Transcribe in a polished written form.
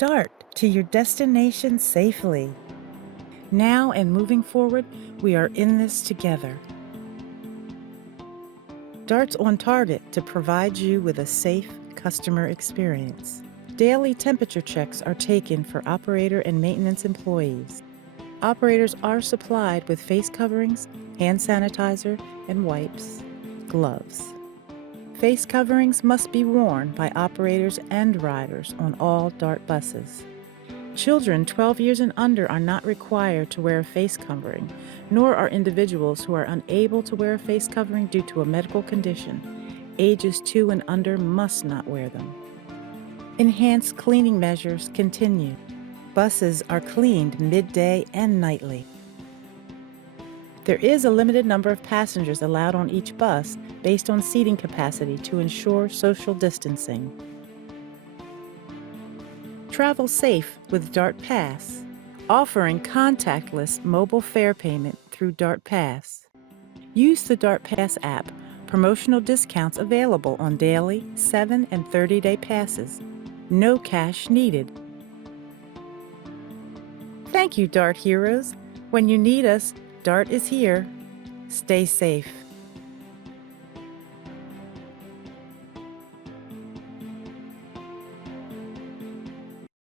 Dart to your destination safely. Now and moving forward, we are in this together. Dart's on target to provide you with a safe customer experience. Daily temperature checks are taken for operator and maintenance employees. Operators are supplied with face coverings, hand sanitizer, and wipes, gloves. Face coverings must be worn by operators and riders on all DART buses. Children 12 years and under are not required to wear a face covering, nor are individuals who are unable to wear a face covering due to a medical condition. Ages 2 and under must not wear them. Enhanced cleaning measures continue. Buses are cleaned midday and nightly. There is a limited number of passengers allowed on each bus based on seating capacity to ensure social distancing. Travel safe with DART Pass, offering contactless mobile fare payment through DART Pass. Use the DART Pass app. Promotional discounts available on daily, 7- and 30-day passes. No cash needed. Thank you, DART heroes. When you need us, DART is here. Stay safe.